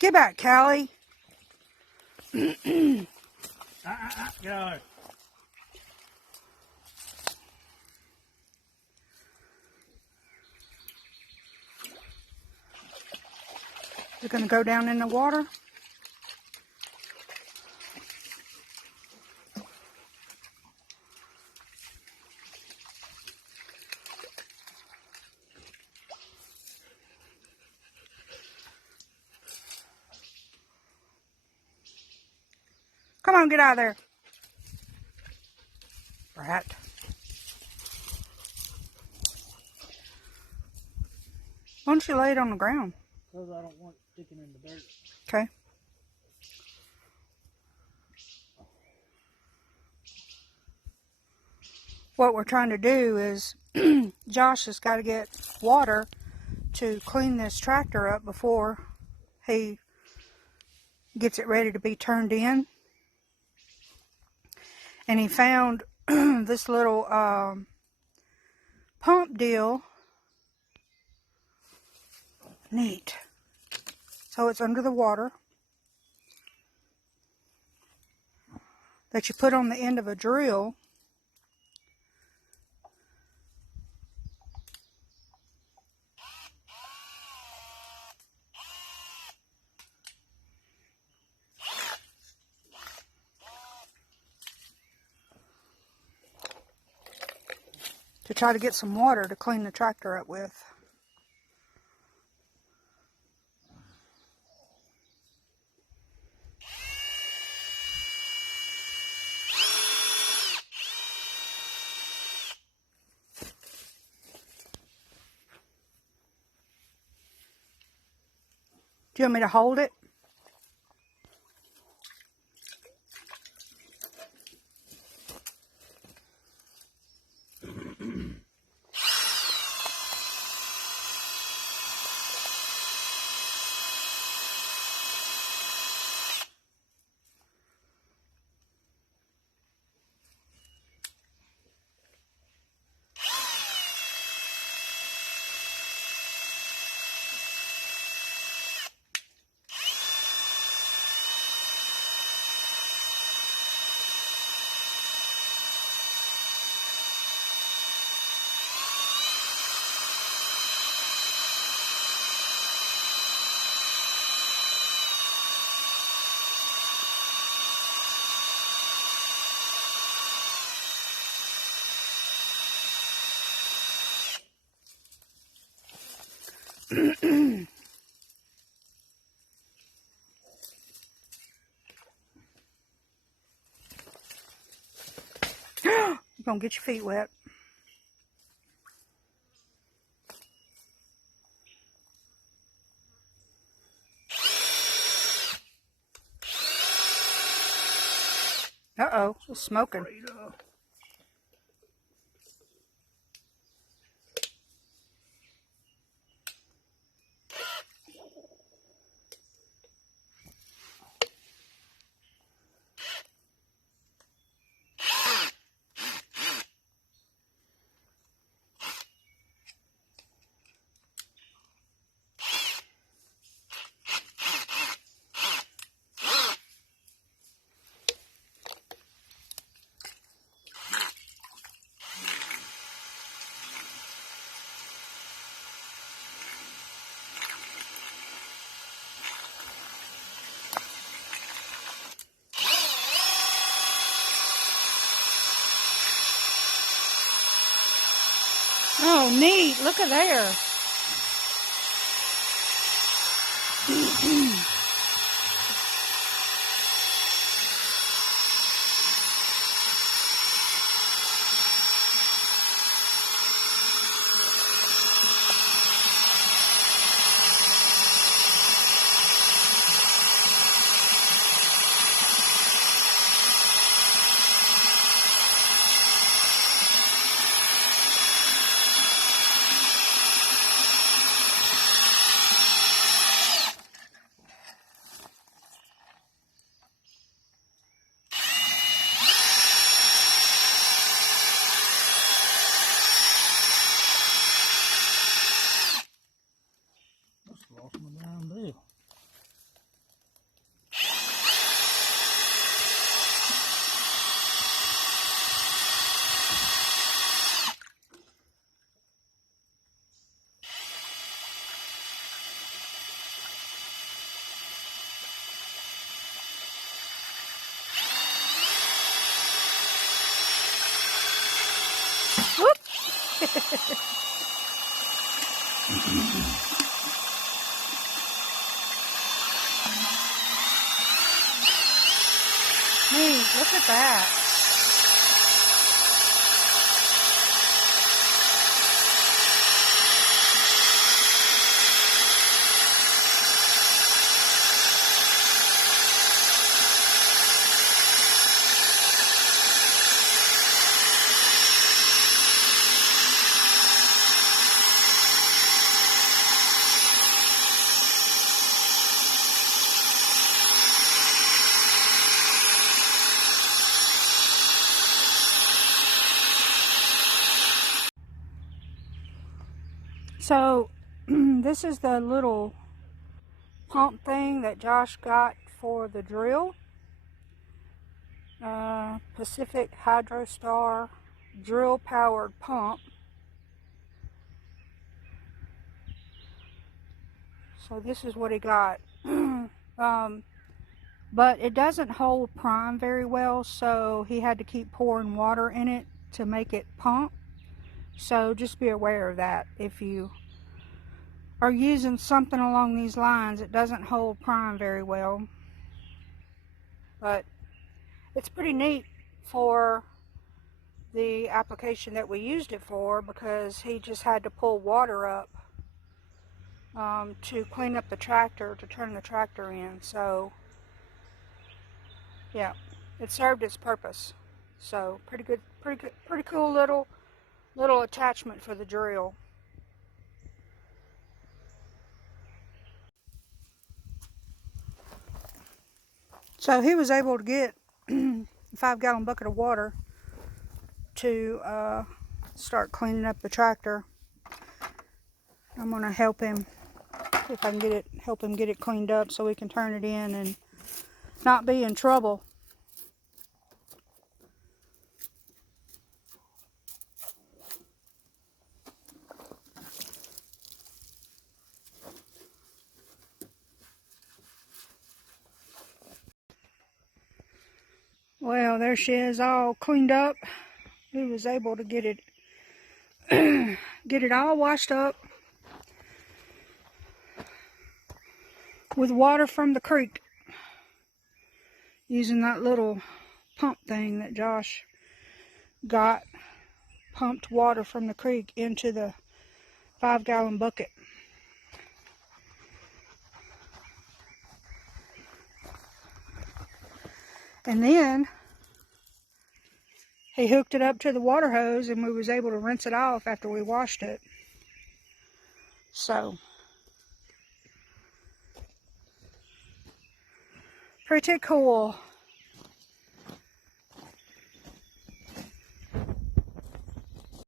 Get back, Callie. Get out of there. You're going to go down in the water? Come on, get out of there. Rat. Why don't you lay it on the ground? Because I don't want it sticking in the dirt. Okay. What we're trying to do is Josh has got to get water to clean this tractor up before he gets it ready to be turned in. And he found this little pump deal. Neat. So it's under the water that you put on the end of a drill. To try to get some water to clean the tractor up with. Do you want me to hold it? You're going to get your feet wet. Uh-oh, it's smoking. Oh, neat. Look at there. Neat, look at that. So, this is the little pump thing that Josh got for the drill. Pacific Hydrostar drill powered pump. So this is what he got. But it doesn't hold prime very well, so he had to keep pouring water in it to make it pump. So just be aware of that. If you are using something along these lines, it doesn't hold prime very well. But it's pretty neat for the application that we used it for, because he just had to pull water up to clean up the tractor, to turn the tractor in. So yeah, it served its purpose. So pretty good, pretty cool little attachment for the drill. So he was able to get a 5-gallon bucket of water to start cleaning up the tractor. I'm gonna help him, see if I can help him get it cleaned up so we can turn it in and not be in trouble. Well, there she is, all cleaned up. We was able to get it get it all washed up with water from the creek, using that little pump thing that Josh got. Pumped water from the creek into the 5-gallon bucket. And then he hooked it up to the water hose, and we was able to rinse it off after we washed it. So pretty cool.